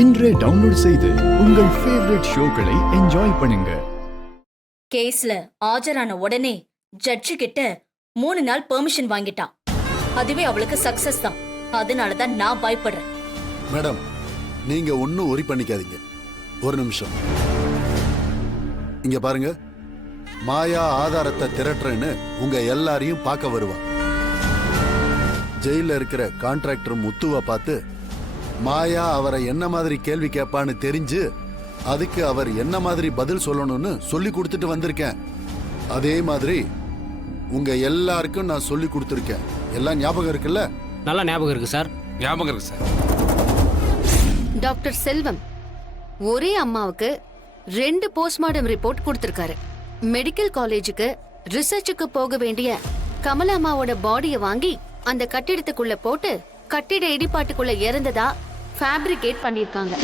இன்றே டவுன்லோட் செய்து உங்கள் ஃபேவரட் ஷோக்களை என்ஜாய் பண்ணுங்க. கேஸ்ல ஆஜரான உடனே ஜட்ஜு கிட்ட 3 நாள் பெர்மிஷன் வாங்கிட்டான். அதுவே அவளுக்கு சக்சஸ் தான். அதனாலதான் நான் பயப்படுறேன். மேடம், நீங்க ஒன்னும் ஒரி பண்ணிக்காதீங்க. ஒரு நிமிஷம் இங்க பாருங்க. மாயா ஆதாரத்தை திரட்டுறேன்னு உங்க எல்லாரையும் பார்க்க வருவா. ஜெயில இருக்கிற கான்ட்ராக்டர் முத்துவ பார்த்து மாயா அவரை என்ன மாதிரி கேள்வி கேட்பான்னு தெரிஞ்சு அதுக்கு அவர் என்ன மாதிரி பதில் சொல்லணும்னு சொல்லி கொடுத்துட்டு வந்திருக்கேன். அதே மாதிரி உங்க எல்லாருக்கும் நான் சொல்லி கொடுத்துருக்கேன். எல்லாம் ஞாபகம் இருக்குல்ல? நல்லா ஞாபகம் இருக்கு சார். ஞாபகம் இருக்கு சார். டாக்டர் செல்வம் ஒரே அம்மாவுக்கு 2 போஸ்ட்மார்டம் ரிப்போர்ட் கொடுத்திருக்காரு. மெடிக்கல் காலேஜுக்கு ரிசர்ச்சுக்கு போக வேண்டிய கமலா அம்மாவோட பாடியை வாங்கி அந்த கட்டிடத்துக்குள்ள போட்டு கட்டிட இடிபாட்டுக்குள்ள இறந்ததா ஃபேப்ரிகேட் பண்ணிருக்காங்க.